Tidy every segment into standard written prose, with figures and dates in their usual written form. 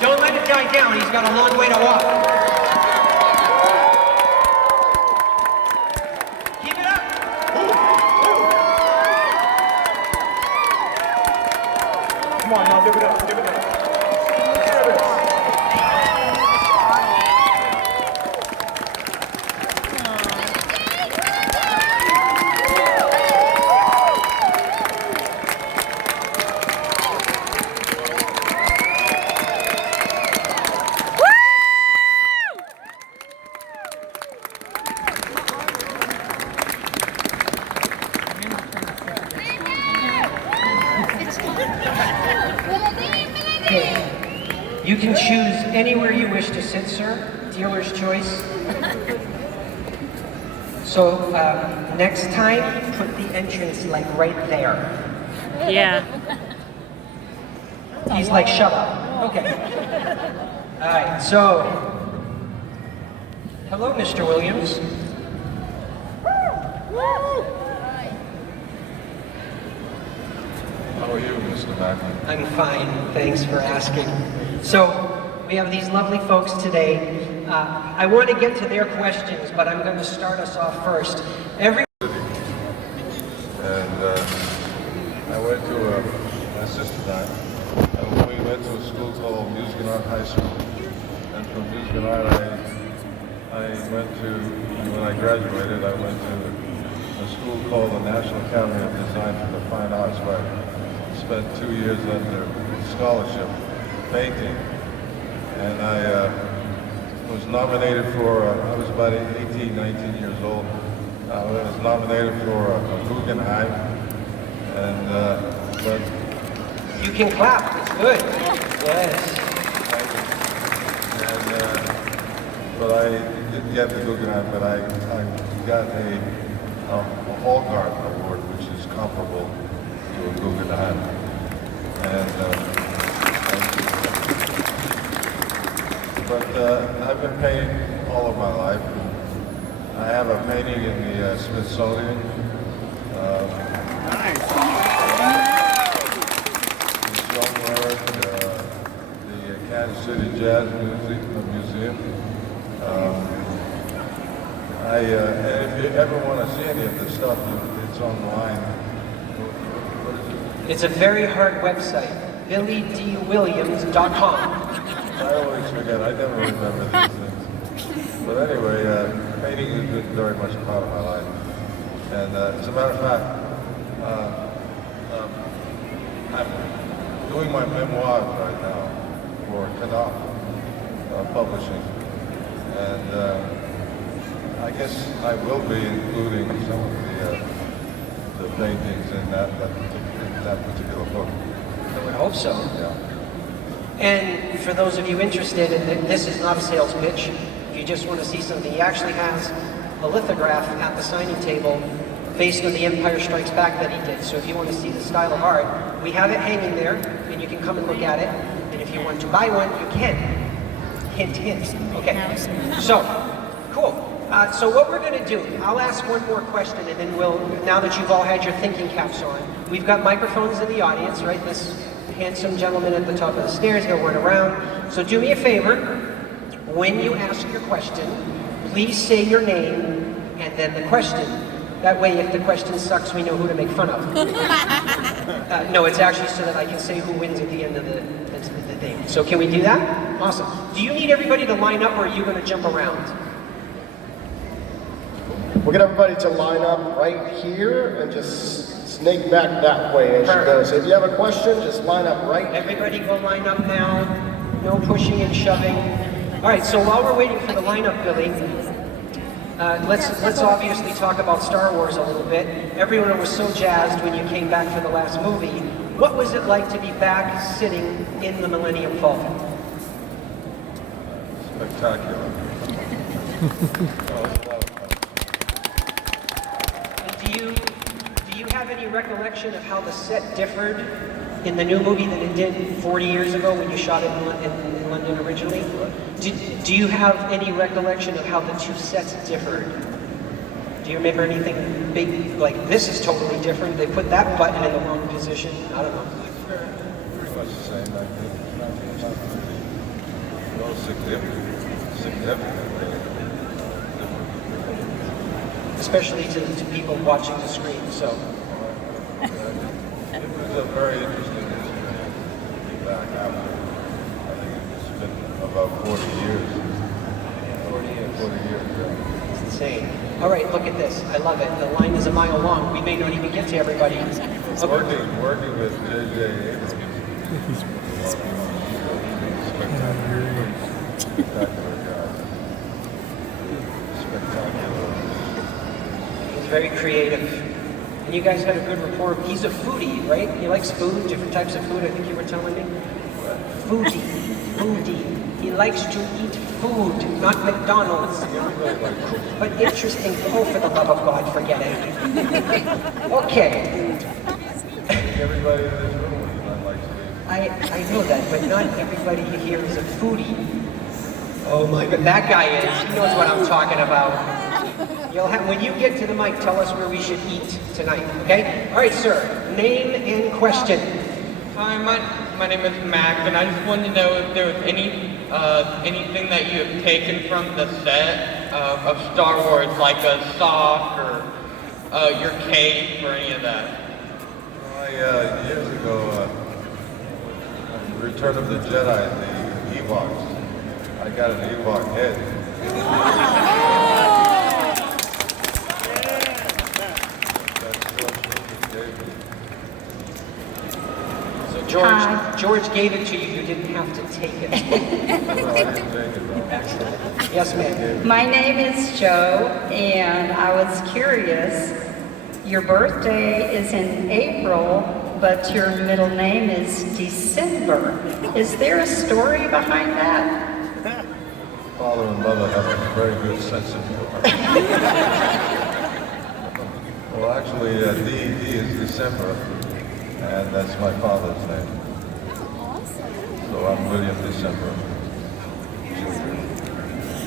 Don't let it die down, he's got a long way to walk. Keep it up. Come on, now give it up, give it up. You can choose anywhere you wish to sit, sir. Dealer's choice. So next time, put the entrance like right there. Yeah. He's like, shut up. Okay. All right, so, hello, Mr. Williams. How are you, Mr. Mackman? I'm fine, thanks for asking. So, we have these lovely folks today. I want to get to their questions, but I'm going to start us off first. And I went to my sister and and we went to a school called Music and Art High School. And from Music and Art, I went to, when I graduated, I went to a school called the National Academy of Design for the Fine Arts, where I spent 2 years under scholarship painting. And I was nominated for, I was about 18, 19 years old. I was nominated for a Guggenheim, and but You can clap, it's good. Yes. and but I didn't get the Guggenheim, but I got a Hall Garden Award, which is comparable to a Guggenheim, but I've been painting all of my life. I have a painting in the Smithsonian. Nice. The Kansas City Jazz Museum. And if you ever want to see any of this stuff, it's online. What is it? It's a very hard website, billydwilliams.com. I always forget. I never remember these things. But anyway, painting has been very much a part of my life. And as a matter of fact, I'm doing my memoirs right now for Canal Publishing. And I guess I will be including some of the paintings in that particular book. I would hope so. Yeah. And for those of you interested, and this is not a sales pitch, if you just want to see something, he actually has a lithograph at the signing table based on the Empire Strikes Back that he did. So if you want to see the style of art, we have it hanging there, and you can come and look at it. And if you want to buy one, you can. Hint, hint. Okay. So, cool. So what we're going to do, I'll ask one more question, and then we'll, now that you've all had your thinking caps on, we've got microphones in the audience, right? This handsome gentleman at the top of the stairs, he'll run around. So do me a favor, when you ask your question, please say your name and then the question. That way, if the question sucks, we know who to make fun of. No, it's actually so that I can say who wins at the end of the thing. So can we do that? Awesome. Do you need everybody to line up, or are you going to jump around? We'll get everybody to line up right here and just snake back that way as you go. So if you have a question, just line up right. Everybody go line up now. No pushing and shoving. All right, so while we're waiting for the lineup, Billy, let's obviously talk about Star Wars a little bit. Everyone was so jazzed when you came back for the last movie. What was it like to be back sitting in the Millennium Falcon? Spectacular. Do you have any recollection of how the set differed in the new movie than it did 40 years ago when you shot it in London originally? Do you have any recollection of how the two sets differed? Do you remember anything big, like this is totally different, they put that button in the wrong position? I don't know. Pretty much the same, I think. well, significantly different. Especially to people watching the screen. So It was a very interesting experience back after. I think it's been about 40 years. 40 years. 40 years, yeah. it's insane. All right, look at this. I love it. The line is a mile long. We may not even get to everybody. Working with J.J. Abrams. Spectacular guy. Spectacular. He's very creative. And you guys had a good rapport. He's a foodie, right? He likes food, different types of food, I think you were telling me. Foodie. Foodie. He likes to eat food, not McDonald's. But interesting. Oh, for the love of God, forget it. Okay. Everybody in this room likes to eat. I know that, but not everybody here is a foodie. Oh my God, that guy is. He knows what I'm talking about. You'll have, when you get to the mic, tell us where we should eat tonight, okay? All right, sir, name and question. Hi, my name is Mac, and I just wanted to know if there was anything that you have taken from the set of Star Wars, like a sock or your cape or any of that. Years ago, Return of the Jedi, the Ewoks, I got an Ewok head. George gave it to you. You didn't have to take it. Excellent. Yes, ma'am. My name is Joe, and I was curious. Your birthday is in April, but your middle name is December. Is there a story behind that? Father and mother have a very good sense of humor. Well, actually, D is December, and that's my father's name. So I'm William December.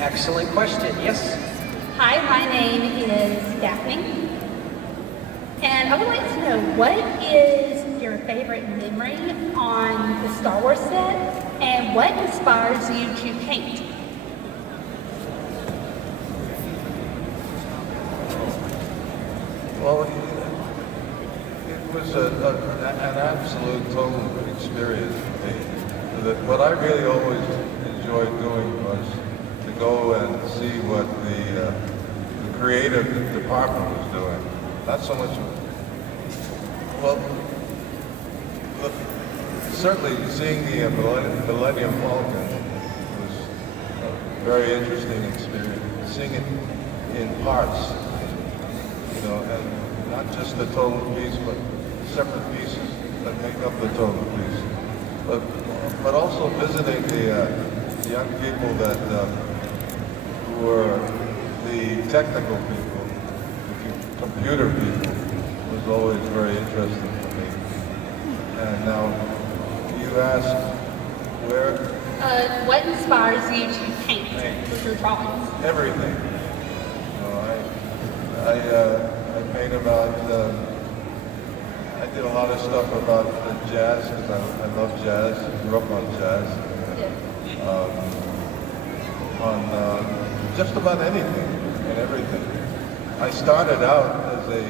Excellent question. Yes? Hi, my name is Daphne. And I would like to know, what is your favorite memory on the Star Wars set, and what inspires you to paint? Well, it was an absolute total experience for me. What I really always enjoyed doing was to go and see what the creative department was doing. Not so much, well, certainly seeing the Millennium Falcon was a very interesting experience. Seeing it in parts, you know, and not just the total piece, but separate pieces that make up the total piece. But also visiting the young people that who were the technical people, the computer people, was always very interesting for me. And now you ask where? What inspires you to paint with your drawings? Everything. You know, I paint about. I did a lot of stuff about jazz because I love jazz. Grew up on jazz. On just about anything and everything. I started out as a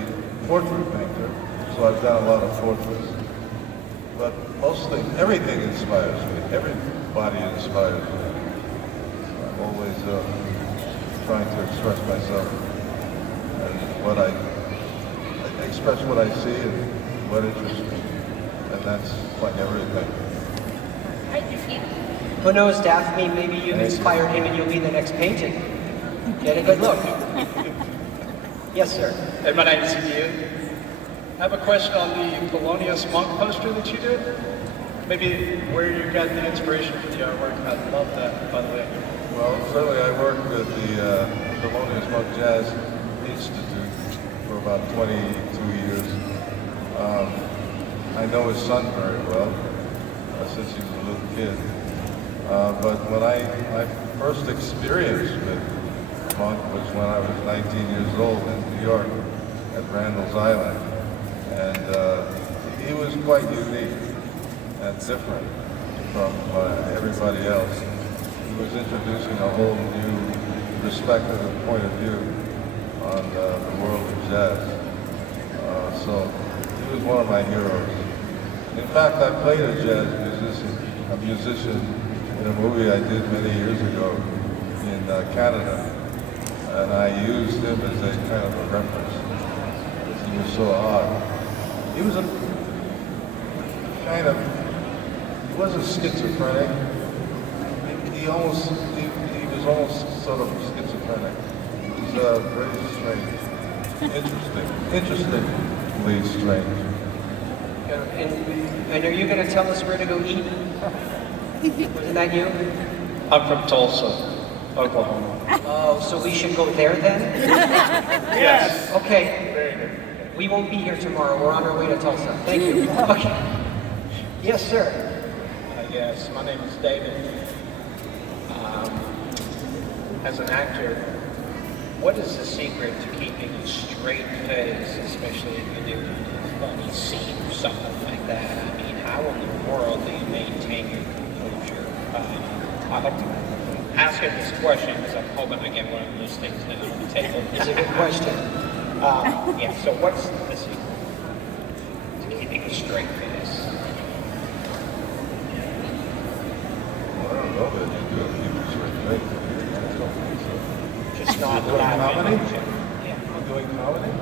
portrait painter, so I've done a lot of portraits. But mostly, everything inspires me. Everybody inspires me. I'm always trying to express myself and what I express what I see and what interests me. And that's like everything. Right, thank you. Who knows, Daphne? Maybe you've inspired him and you'll be the next painting. Get a good look. Yes, sir. Hey, my name is Hugh. I have a question on the Thelonious Monk poster that you did. Maybe where you got the inspiration for the artwork. I love that, by the way. Well, certainly I worked with the Thelonious Monk Jazz Institute for about 22 years. I know his son very well since he was a little kid. But when my first experience with Monk was when I was 19 years old in New York at Randall's Island. And he was quite unique and different from everybody else. He was introducing a whole new perspective and point of view on the world of jazz. So he was one of my heroes. In fact, I played a jazz musician in a movie I did many years ago in Canada, and I used him as a kind of a reference. He was so odd. He was a kind of, he wasn't schizophrenic. He was almost sort of schizophrenic. He was very strange, interestingly strange. And are you going to tell us where to go eat? Wasn't that you? I'm from Tulsa, Oklahoma. Oh, so we should go there then? Yes. Okay. Very good. We won't be here tomorrow. We're on our way to Tulsa. Thank you. Okay. Yes, sir. Yes, my name is David. As an actor, what is the secret to keeping a straight face, especially if you do a funny scene or something like that? I mean, how in the world do you maintain your composure? I hope I'm asking this question because I'm hoping I get one of those things now on the table. It's a good question. Yeah, so what's the secret to keeping a straight face? Well, I don't know that you do it. You can straight face. Just not Doing comedy? Yeah. Doing comedy?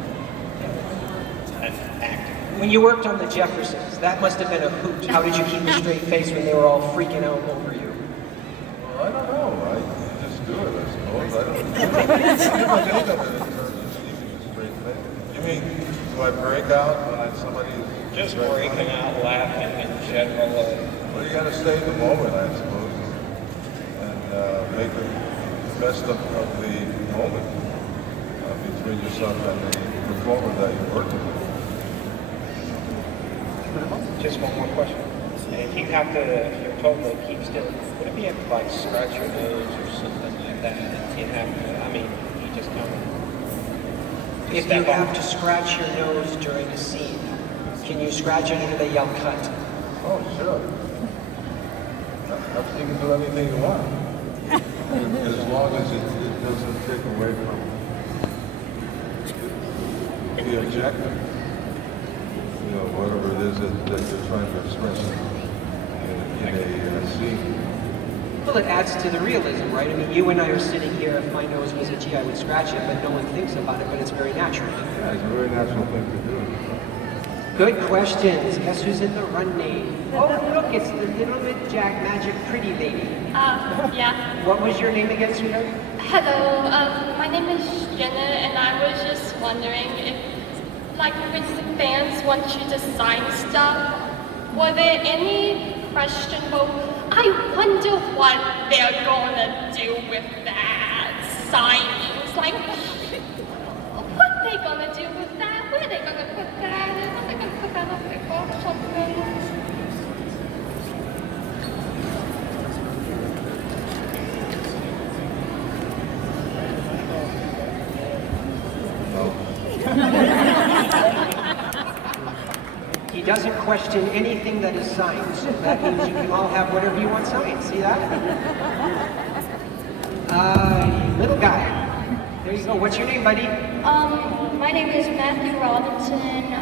Acting. When you worked on the Jeffersons, that must have been a hoot. How did you keep a straight face when they were all freaking out over you? Well, I don't know. I just do it, I suppose. I don't think of it in terms of keeping a straight face. You mean, do I break out when somebody Just breaking out laughing in general. Well, you got to stay in the moment, I suppose, and make the best of the moment between yourself and the performer that you're working with. Just one more question. And if you have to, if you're told to keep still, would it be able to like scratch your nose or something like that? If you have to, I mean, you just come. If you have to scratch your nose during a scene, can you scratch it or do they yell cut? Oh, sure. You can do anything you want. As long as it doesn't take away from the objective. You know, whatever it is that you're trying to express in a scene. Well, it adds to the realism, right? I mean, you and I are sitting here. If my nose was itchy, I would scratch it, but no one thinks about it, but it's very natural. Yeah, it's a very natural thing to do. Good questions. Guess who's in the running? Oh, look, it's the little bit Jack Magic pretty lady. Yeah. What was your name again, sweetheart? Hello, my name is Jenna, and I was just wondering if, like, when the fans want you to sign stuff, were there any questionable, I wonder what they're gonna do with that signings? Like, what are they gonna do with that? Where are they gonna put that? Are they gonna put that on their book or something? He doesn't question anything that is signed, so that means you can all have whatever you want signed. See that? Little guy. There you go. What's your name, buddy? My name is Matthew Robinson, and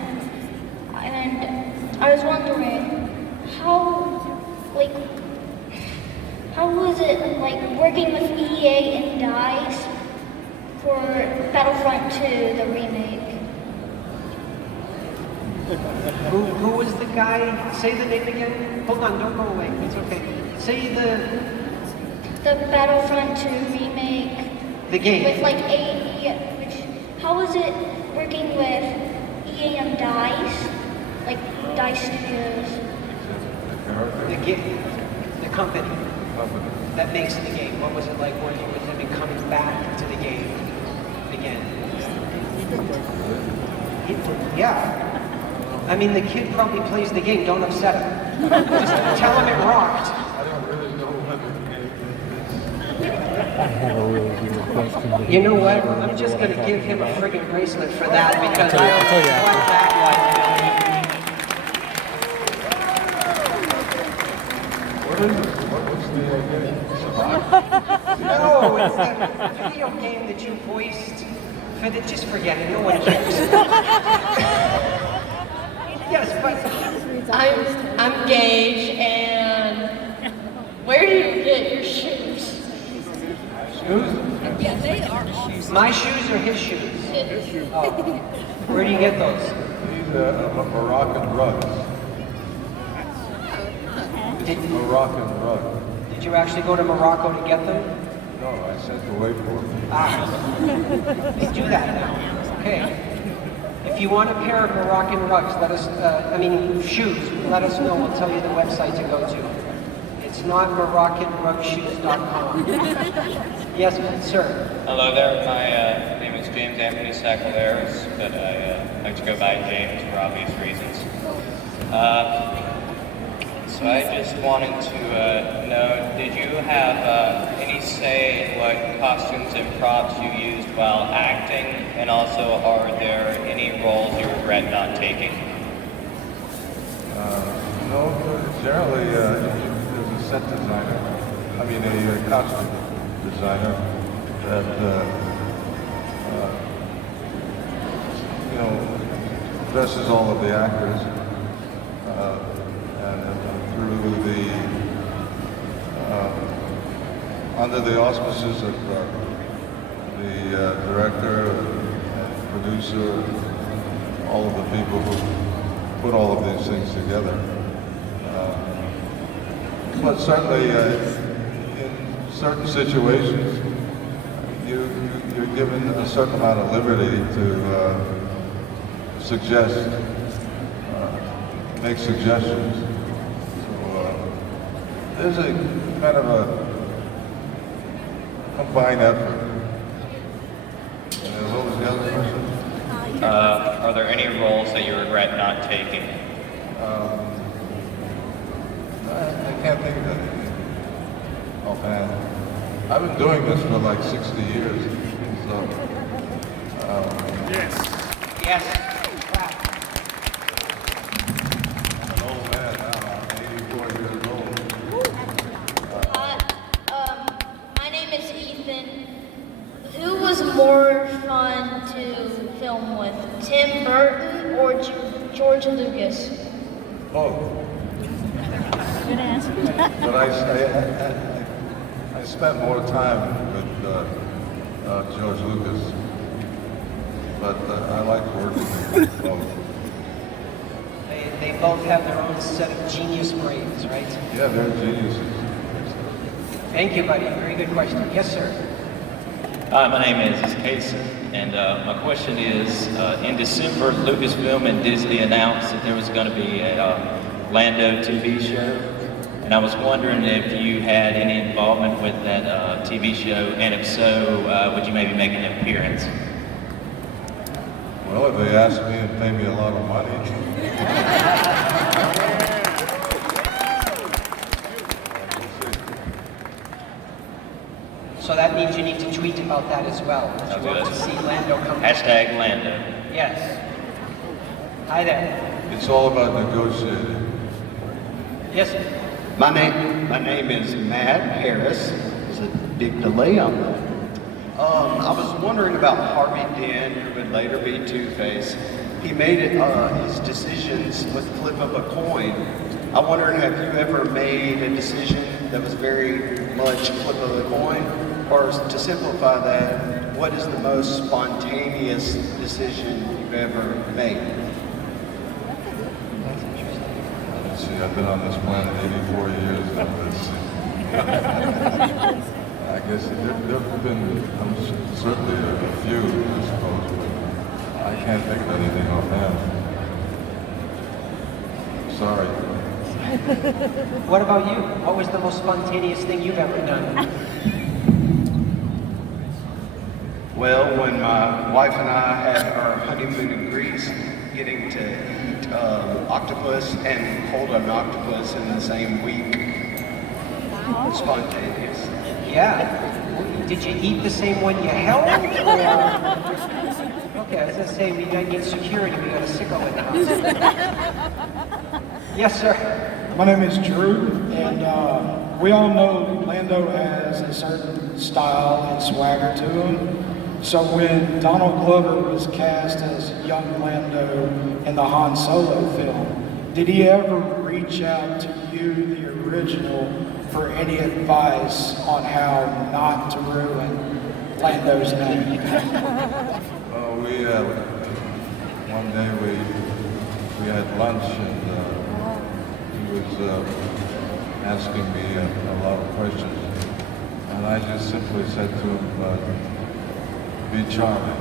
I was wondering how was it like working with EA and DICE for Battlefront 2, the remake? Who was the guy? Say the name again. Hold on, don't go away. It's okay. Say the Battlefront 2 remake. The game. With like how was it working with EA and DICE? Like DICE Studios. The company that makes the game. What was it like working with him and coming back to the game again? Yeah. I mean, the kid probably plays the game. Don't upset him. Just tell him it rocked. I don't really know what the game is. You know what? I'm just going to give him a friggin' bracelet for that because I don't know what that What is it? What's video game? Sabaac? No, it's that video game that you voiced for the, just forget it, no one cares. Yes, but I'm Gage, and where do you get your shoes? Shoes? Yeah, they are. my shoes or his shoes? Oh, where do you get those? These are Moroccan rugs. Moroccan rug. Did you actually go to Morocco to get them? No, I sent away for them. Ah, they do that now. Okay. If you want a pair of Moroccan rugs, shoes, let us know. We'll tell you the website to go to. It's not MoroccanRugshoes.com. Yes, sir. Hello there, my name is James Anthony Sacaleras, but I like to go by James for obvious reasons. So I just wanted to know, did you have any say in what costumes and props you used while acting? And also, are there any roles you regret not taking? No, generally, there's a set designer, a costume designer that, dresses all of the actors, and through the, under the auspices of the director and producer, all of the people who put all of these things together. But certainly, in certain situations, you're given a certain amount of liberty to suggest, make suggestions. So there's a kind of a combined effort. And what was the other question? Are there any roles that you regret not taking? I can't think of anything offhand. I've been doing this for like 60 years, so. Yes. Wow. I'm an old man now. I'm 84 years old. My name is Ethan. Who was more fun to film with, Tim Burton or George Lucas? Oh. But I spent more time with George Lucas, but I like working with both. They both have their own set of genius brains, right? Yeah, they're geniuses. Thank you, buddy. Very good question. Yes, sir. Hi, my name is Kason, and my question is, in December, Lucasfilm and Disney announced that there was going to be a Lando TV show, and I was wondering if you had any involvement with that TV show, and if so, would you maybe make an appearance? Well, if they ask me and pay me a lot of money. So that means you need to tweet about that as well. You want to see Lando come. Hashtag Lando. Yes. Hi there. It's all about negotiating. Yes, sir. My name is Matt Harris. There's a big delay on that. I was wondering about Harvey Dent, who would later be Two-Face. He made his decisions with the flip of a coin. I'm wondering, have you ever made a decision that was very much flip of a coin? Or to simplify that, what is the most spontaneous decision you've ever made? Let's see, I've been on this planet 84 years now. Let's see. I guess there have been certainly a few, I suppose, but I can't think of anything offhand. Sorry. What about you? What was the most spontaneous thing you've ever done? Well, when my wife and I had our honeymoon in Greece, getting to eat octopus and hold an octopus in the same week was spontaneous. Yeah. Did you eat the same one you held? Or... Okay, I was going to say, we got to get security. We got a sicko in the house. Yes, sir. My name is Drew, and we all know Lando has a certain style and swagger to him. So when Donald Glover was cast as young Lando in the Han Solo film, did he ever reach out to you, the original, for any advice on how not to ruin Lando's name? One day we had lunch and he was asking me a lot of questions, and I just simply said to him, be charming.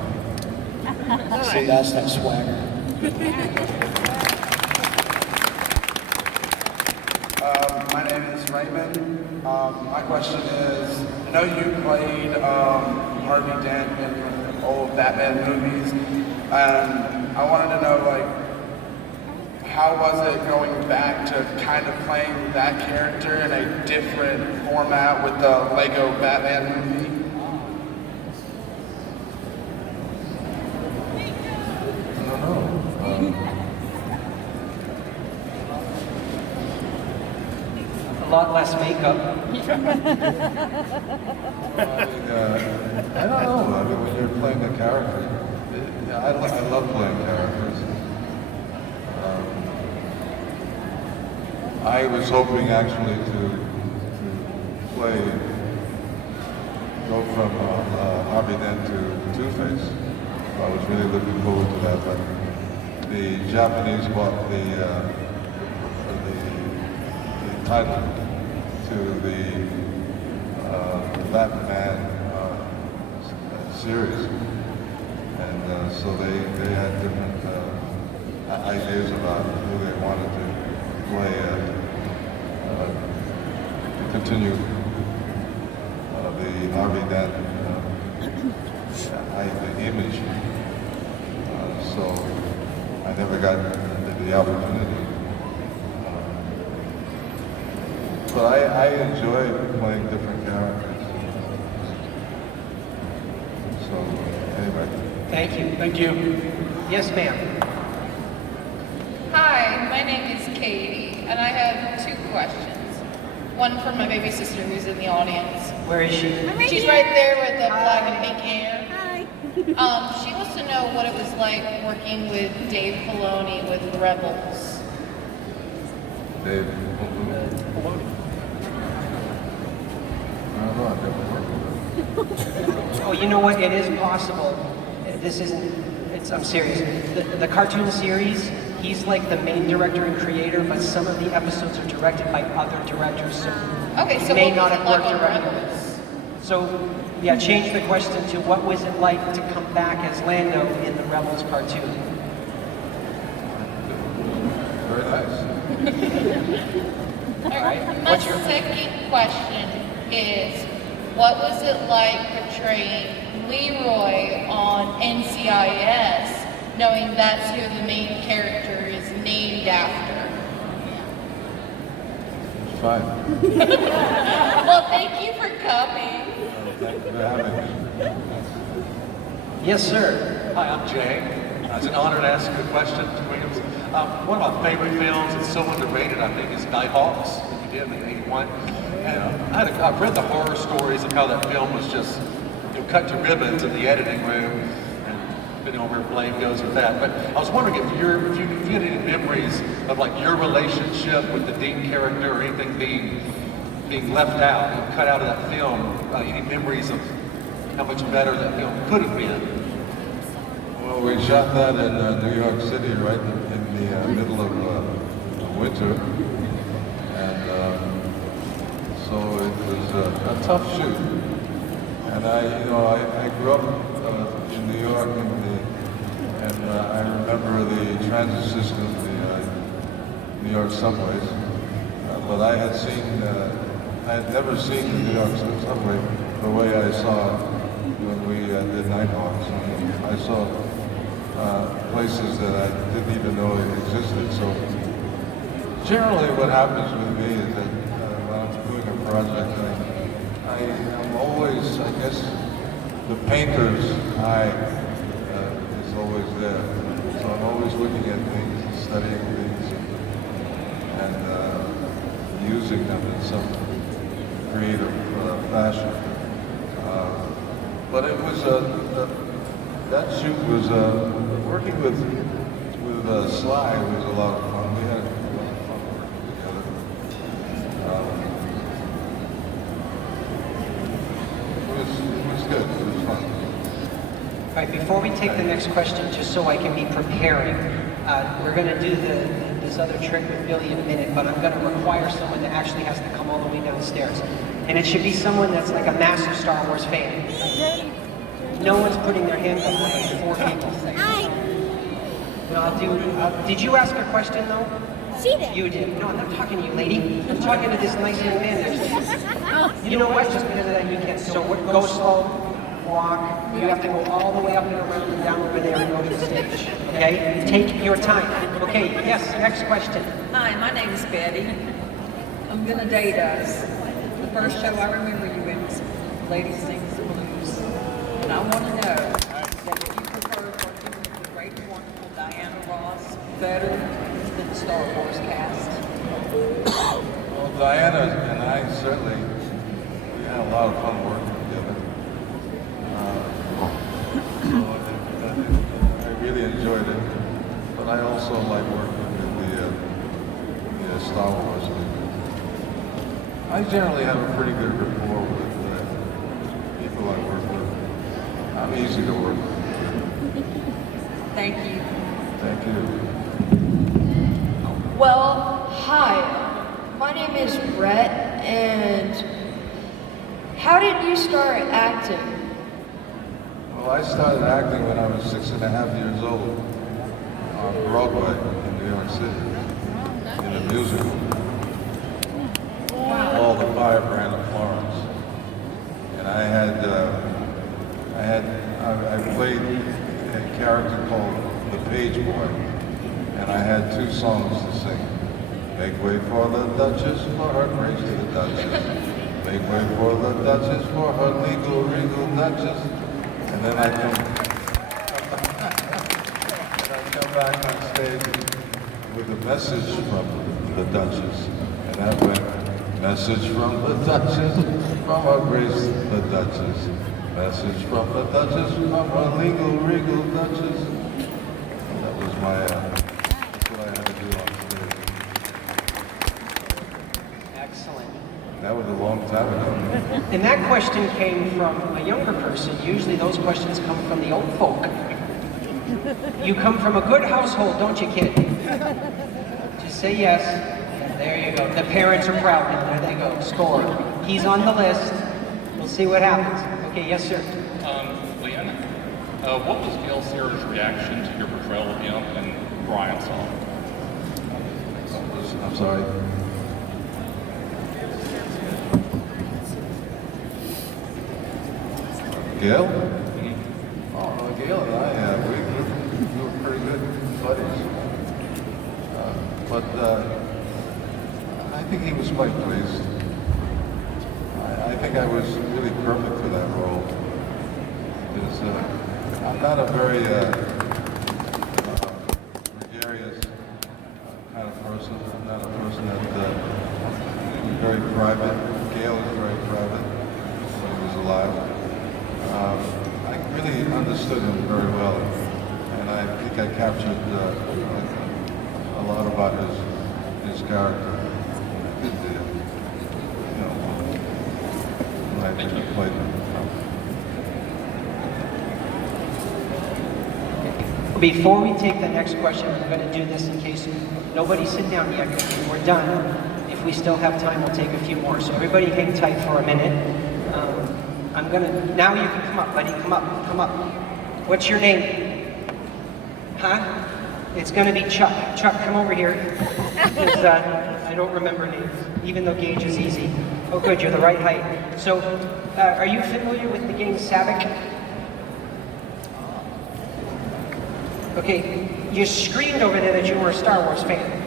See, that's that swagger. My name is Raymond. My question is, I know you played Harvey Dent in the old Batman movies, and I wanted to know, like, how was it going back to kind of playing that character in a different format with the Lego Batman movie? I don't know. A lot less makeup. I don't know. I mean, when you're playing a character, I love playing characters. I was hoping actually to go from Harvey Dent to Two-Face. I was really looking forward to that, but the Japanese bought the title to the Batman series, and so they had different ideas about who they wanted to play to continue the Harvey Dent the image. So I never got the opportunity. But I enjoy playing different characters. So anyway. Thank you. Thank you. Yes, ma'am. Hi, my name is Katie, and I have 2 questions. One for my baby sister who's in the audience. Where is she? She's right there with the black and pink hair. Hi. She wants to know what it was like working with Dave Filoni with Rebels. Dave Filoni. I don't know, I've never worked with him. Oh, you know what? It is possible. This isn't, I'm serious. The cartoon series, he's like the main director and creator, but some of the episodes are directed by other directors, so Okay, he so may what not was have it like worked on directly. Rebels? So, yeah, change the question to what was it like to come back as Lando in the Rebels cartoon? Very nice. All right. My second question is, what was it like portraying Leroy on NCIS, knowing that's who the main character is named after? It's fine. Well, thank you for coming. Thank you for having me. Yes, sir. Hi, I'm Jay. It's an honor to ask you a question, Mr. Williams. One of my favorite films, it's so underrated, I think, is Nighthawks, that you did in '81. And I've read the horror stories of how that film was just cut to ribbons in the editing room, and depending on where blame goes with that. But I was wondering if you had any memories of like your relationship with the Dean character or anything being left out, cut out of that film. Any memories of how much better that film could have been? Well, we shot that in New York City, right in the middle of winter, and so it was a tough shoot. And I grew up in New York, and I remember the transit system, the New York subways. But I had never seen the New York subway the way I saw when we did Nighthawks. I saw places that I didn't even know existed. So generally what happens with me is that when I'm doing a project, I'm always, I guess, the painter's eye is always there. So I'm always looking at things, studying things, and using them in some creative fashion. But it was that shoot was working with Sly was a lot of fun. We had a lot of fun working together. It was good. It was fun. All right, before we take the next question, just so I can be preparing, we're going to do this other trick with Billy in a minute, but I'm going to require someone that actually has to come all the way downstairs. And it should be someone that's like a massive Star Wars fan. No one's putting their hand up when there's 4 people. No, did you ask a question though? She did. You did. No, I'm not talking to you, lady. I'm talking to this nice young man next to you. You know what? Just because of that, you can't. So go slow, walk. You have to go all the way up and around and down over there and go to the stage. Okay? Take your time. Okay, yes, next question. Hi, my name is Betty. I'm gonna date us. The first show I remember you in was Lady Sings the Blues. And I want to know that if you prefer working with the great and wonderful Diana Ross better than the Star Wars cast. Well, Diana and I certainly, we had a lot of fun working together. I really enjoyed it, but I also like working with the Star Wars people. I generally have a pretty good rapport with people I work with. I'm easy to work with. Thank you. Thank you. Well, hi. My name is Brett, and how did you start acting? Well, I started acting when I was 6.5 years old on Broadway in New York City, in a musical called The Firebrand of Florence. And I played a character called the Page Boy, and I had 2 songs to sing. Make way for the Duchess, for her grace to the Duchess. Make way for the Duchess, for her legal, regal Duchess. And then I come back on stage with a message from the Duchess. And that went, message from the Duchess, from her grace the Duchess. Message from the Duchess, from her legal, regal Duchess. That was my, that's what I had to do on stage. Excellent. That was a long time ago. And that question came from a younger person. Usually those questions come from the old folk. You come from a good household, don't you, kid? Just say yes. There you go. The parents are proud now. There they go. Score. He's on the list. We'll see what happens. Okay, yes, sir. Leanne, what was Gail Sayers' reaction to your portrayal of him in Brian's song? I'm sorry. Gail? Oh, Gail and I, we were pretty good buddies. But I think he was quite pleased. I think I was really perfect for that role. Because I'm not a very gregarious kind of person. I'm not a person that is very private. Gail is very private when he was alive. I really understood him very well, and I think I captured a lot about his character. Good deal. You know, when I played him. Before we take the next question, I'm going to do this in case nobody sit down yet, because when we're done, if we still have time, we'll take a few more. So everybody hang tight for a minute. Now you can come up, buddy, come up. What's your name? Huh? It's gonna be Chuck. Chuck, come over here. I don't remember names, even though Gage is easy. Oh good, you're the right height. So, are you familiar with the game Sabaac? Okay, you screamed over there that you were a Star Wars fan.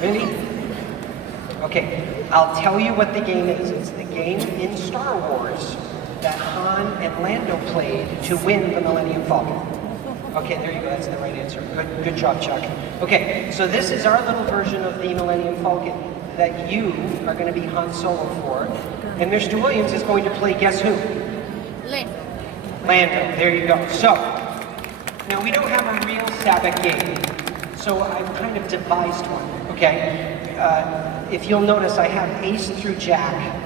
Really? Okay, I'll tell you what the game is. It's the game in Star Wars that Han and Lando played to win the Millennium Falcon. Okay, there you go, that's the right answer. Good job, Chuck. Okay, so this is our little version of the Millennium Falcon. that you are going to be Han Solo for, and Mr. Williams is going to play guess who? Lando, there you go. So, now we don't have a real Sabaac game, so I've kind of devised one, okay? If you'll notice, I have ace through jack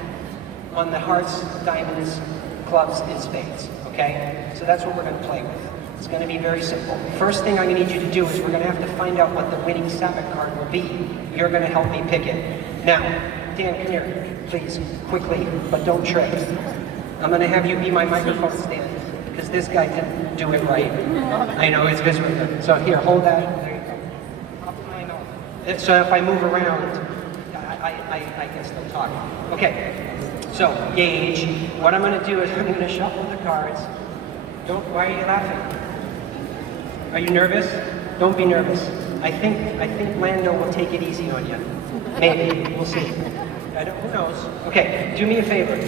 on the hearts, diamonds, clubs, and spades, okay? So that's what we're going to play with. It's going to be very simple. First thing I'm going to need you to do is we're going to have to find out what the winning Sabaac card will be. You're going to help me pick it. Now, Dan, come here, please, quickly, but don't trip. I'm going to have you be my microphone stand, because this guy didn't do it right. I know, it's miserable. So here, hold that. There you go. So if I move around, I can still talk. Okay, so Gage, what I'm going to do is I'm going to shuffle the cards. Why are you laughing? Are you nervous? Don't be nervous. I think Lando will take it easy on you. Maybe, we'll see. Who knows? Okay, do me a favor.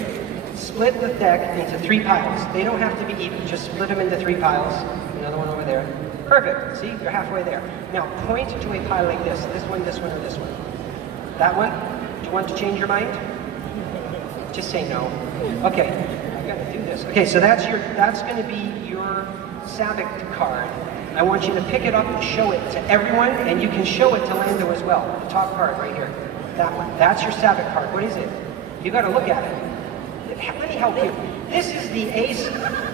Split the deck into 3 piles. They don't have to be even, just split them into 3 piles. Another one over there. Perfect, see, you're halfway there. Now, point to a pile like this one, or this one. That one? Do you want to change your mind? Just say no. Okay, I've got to do this. Okay, so that's going to be your Sabaac card. I want you to pick it up and show it to everyone, and you can show it to Lando as well. The top card right here. That one. That's your Sabaac card. What is it? You got to look at it. Let me help you. This is the ace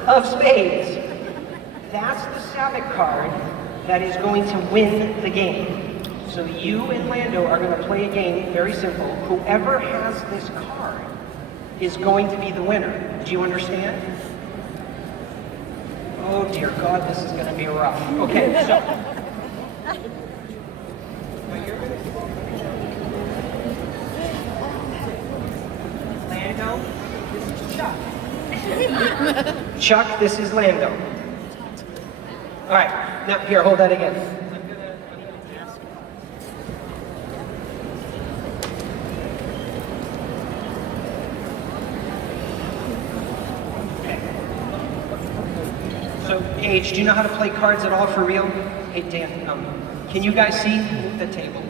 of spades. That's the Sabaac card that is going to win the game. So you and Lando are going to play a game, very simple. Whoever has this card is going to be the winner. Do you understand? Oh dear God, this is going to be rough. Okay, so. Lando, this is Chuck. Chuck, this is Lando. All right, now here, hold that again. So, Gage, do you know how to play cards at all for real? Hey, Dan, can you guys see? Move the table.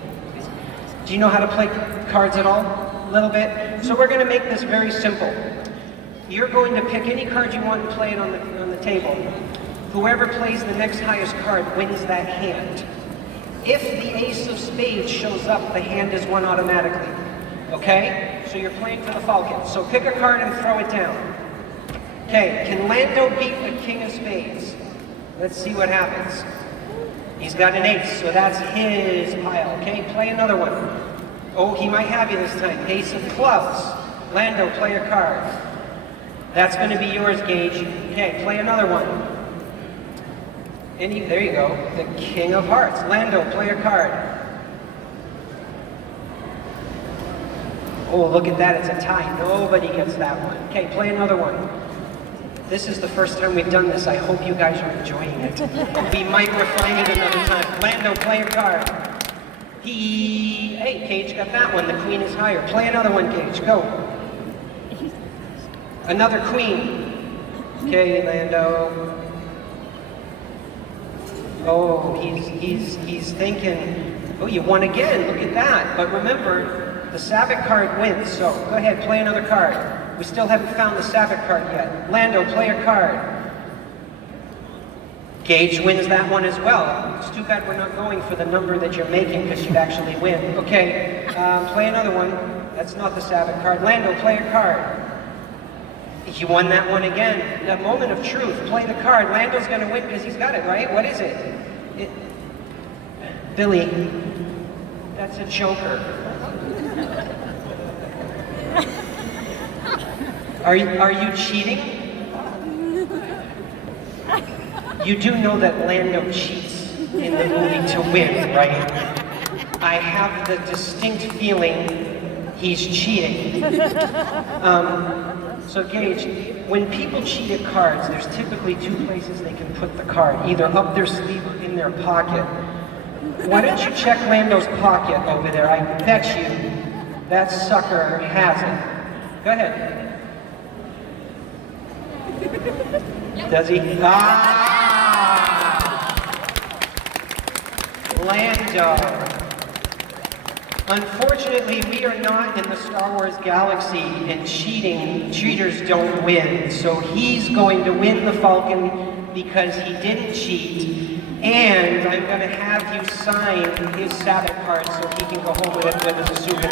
Do you know how to play cards at all? A little bit? So we're going to make this very simple. You're going to pick any card you want and play it on the table. Whoever plays the next highest card wins that hand. If the ace of spades shows up, the hand is won automatically. Okay? So you're playing for the Falcon. So pick a card and throw it down. Okay, can Lando beat the king of spades? Let's see what happens. He's got an ace, so that's his pile. Okay, play another one. Oh, he might have you this time. Ace of clubs. Lando, play a card. That's going to be yours, Gage. Okay, play another one. There you go. The king of hearts. Lando, play a card. Oh, look at that. It's a tie. Nobody gets that one. Okay, play another one. This is the first time we've done this. I hope you guys are enjoying it. We might refine it another time. Lando, play a card. Hey, Gage got that one. The queen is higher. Play another one, Gage. Go. Another queen. Okay, Lando. Oh, he's thinking, oh, you won again. Look at that. But remember, the Sabaac card wins. So go ahead, play another card. We still haven't found the Sabaac card yet. Lando, play a card. Gage wins that one as well. It's too bad we're not going for the number that you're making because you'd actually win. Okay, play another one. That's not the Sabaac card. Lando, play a card. You won that one again. The moment of truth. Play the card. Lando's going to win because he's got it, right? What is it? Billy, that's a joker. Are you cheating? You do know that Lando cheats in the movie to win, right? I have the distinct feeling he's cheating. So Gage, when people cheat at cards, there's typically 2 places they can put the card, either up their sleeve or in their pocket. Why don't you check Lando's pocket over there? I bet you that sucker has it. Go ahead. Does he? Lando. Unfortunately, we are not in the Star Wars galaxy, and cheaters don't win. So he's going to win the Falcon because he didn't cheat, and I'm going to have you sign his Sabaac card so he can go home with it as a souvenir.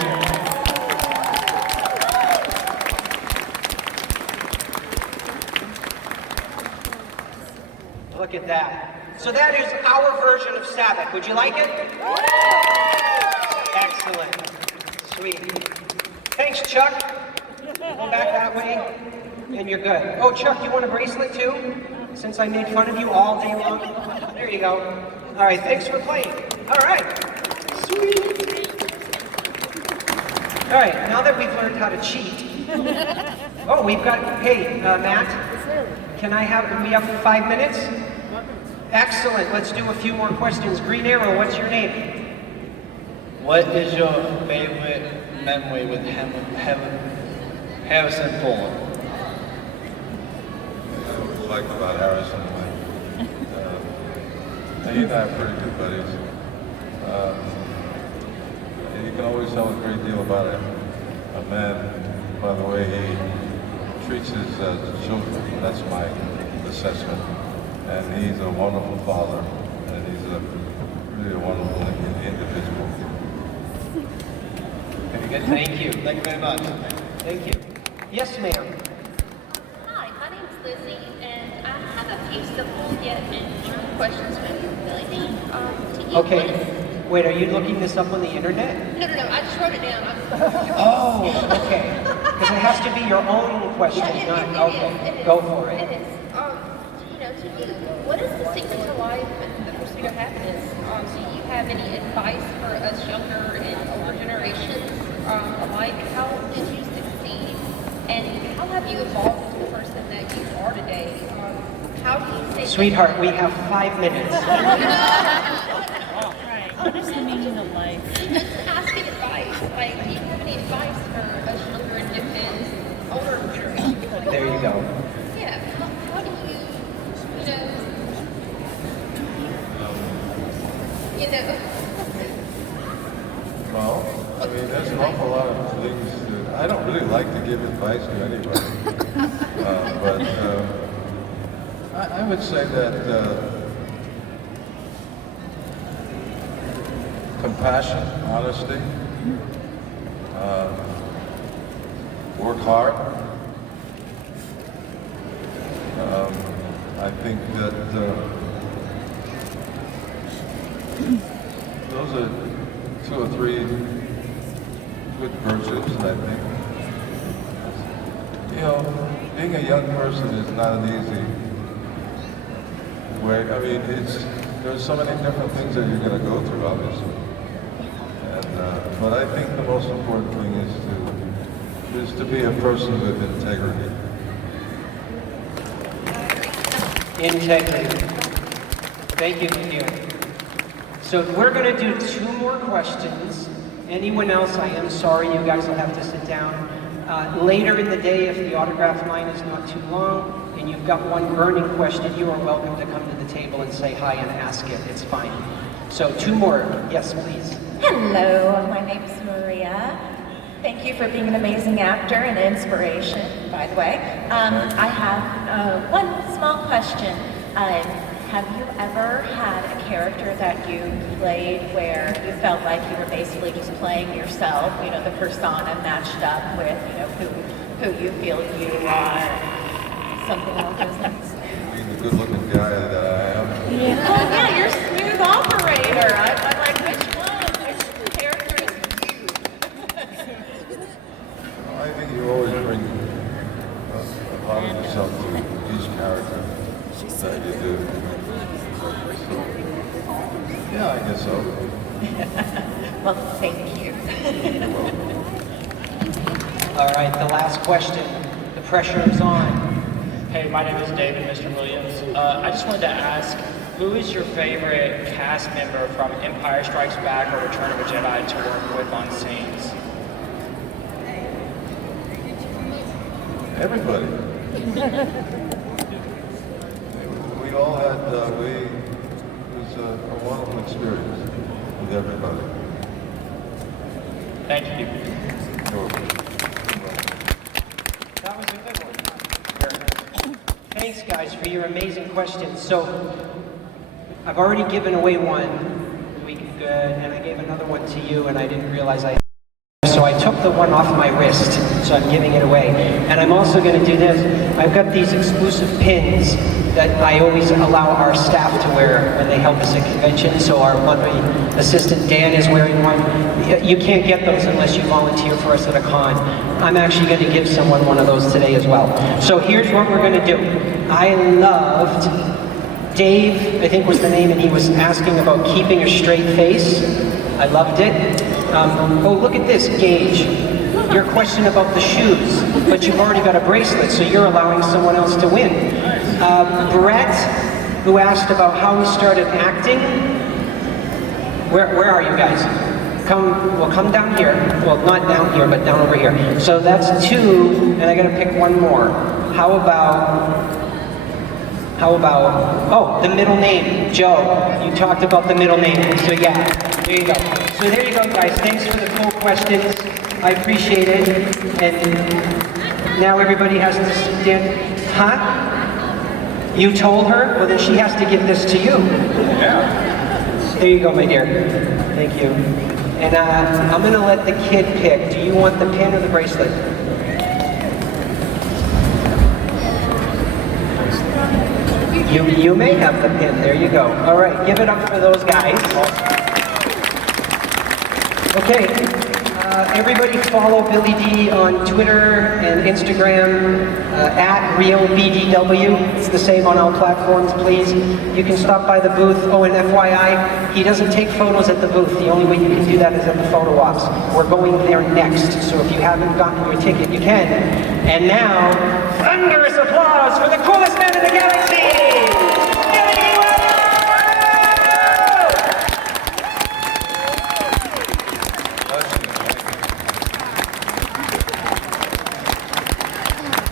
Look at that. So that is our version of Sabaac. Would you like it? Excellent. Sweet. Thanks, Chuck. Go back that way, and you're good. Oh, Chuck, you want a bracelet too? Since I made fun of you all day long? There you go. All right, thanks for playing. All right. Sweet. All right, now that we've learned how to cheat. Oh, we've got, hey, Matt, can I have, we have 5 minutes? Excellent, let's do a few more questions. Green Arrow, what's your name? What is your favorite memory with Harrison Ford? I like about Harrison. He and I are pretty good buddies. You can always tell a great deal about a man by the way he treats his children. That's my assessment. And he's a wonderful father, and he's really a wonderful individual. Very good, thank you. Thank you very much. Thank you. Yes, ma'am. Hi, my name is Lizzie, and I have a few simple yet true questions for you, Billy D. To you. Okay, wait, are you looking this up on the internet? No, I just wrote it down. Oh, okay. Because it has to be your own question, not, okay, go for it. It is. To you, what is the secret to life and the pursuit of happiness? Do you have any advice for us younger and older generations alike? How did you succeed? And how have you evolved into the person that you are today? How do you say... Sweetheart, we have 5 minutes. What is the meaning of life? Just asking advice. Like, do you have any advice for us younger and older generations? There you go. Yeah. How do you Well, I mean, there's an awful lot of things that I don't really like to give advice to anybody. But I would say that compassion, honesty, work hard. I think that those are 2 or 3 good virtues, I think. You know, being a young person is not an easy way. I mean, there's so many different things that you're going to go through, obviously. And, but I think the most important thing is to be a person with integrity. Integrity. Thank you, Peter. So we're going to do 2 more questions. Anyone else, I am sorry, you guys will have to sit down. Later in the day, if the autograph line is not too long, and you've got one burning question, you are welcome to come to the table and say hi and ask it. It's fine. So 2 more. Yes, please. Hello, my name is Maria. Thank you for being an amazing actor and an inspiration, by the way. I have one small question. Have you ever had a character that you played where you felt like you were basically just playing yourself, you know, the persona matched up with, you know, who you feel you are, something along those lines? Being the good-looking guy that I am. Yeah. Well, yeah, you're a smooth operator. I'm like, which one? Which character is you? I think you always bring a lot of yourself to each character that you do. Yeah, I guess so. Well, thank you. All right, the last question. The pressure is on. Hey, my name is David, Mr. Williams. I just wanted to ask, who is your favorite cast member from Empire Strikes Back or Return of a Jedi to work with on scenes? Everybody. We all had, it was a wonderful experience with everybody. Thank you. That was a good one. Thanks, guys, for your amazing questions. So, I've already given away one, and I gave another one to you, and I didn't realize I. So I took the one off my wrist, so I'm giving it away. And I'm also going to do this. I've got these exclusive pins that I always allow our staff to wear when they help us at conventions. So our monthly assistant Dan is wearing one. You can't get those unless you volunteer for us at a con. I'm actually going to give someone one of those today as well. So here's what we're going to do. I loved Dave, I think was the name, and he was asking about keeping a straight face. I loved it. Oh, look at this, Gage. Your question about the shoes, but you've already got a bracelet, so you're allowing someone else to win. Brett, who asked about how he started acting. Where are you guys? Come down here. Well, not down here, but down over here. So that's 2, and I gotta pick one more. How about, oh, the middle name, Joe. You talked about the middle name, so yeah, there you go. So there you go, guys. Thanks for the cool questions. I appreciate it. And now everybody has to stand. Huh? You told her? Well, then she has to give this to you. Yeah. There you go, my dear. Thank you. And I'm gonna let the kid pick. Do you want the pin or the bracelet? You may have the pin. There you go. All right, give it up for those guys. Okay, everybody follow Billy D on Twitter and Instagram at RealBDW. It's the same on all platforms, please. You can stop by the booth. Oh, and FYI, he doesn't take photos at the booth. The only way you can do that is at the photo ops. We're going there next, so if you haven't gotten your ticket, you can. And now, thunderous applause for the coolest man in the galaxy!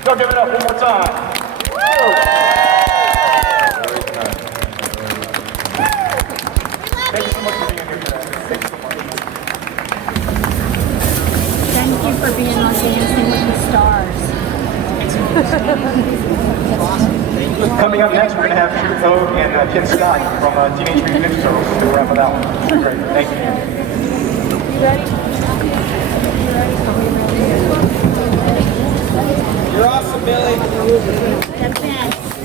Go give it up one more time. Thank you so much for being here today. Thank you so much. Thank you for being on Dancing with the Stars. Coming up next, we're going to have Peter Pogue and Ken Scott from Teenage Mutant Ninja Turtles to wrap it out. Great. Thank you. You ready? You're awesome, Billy. The best.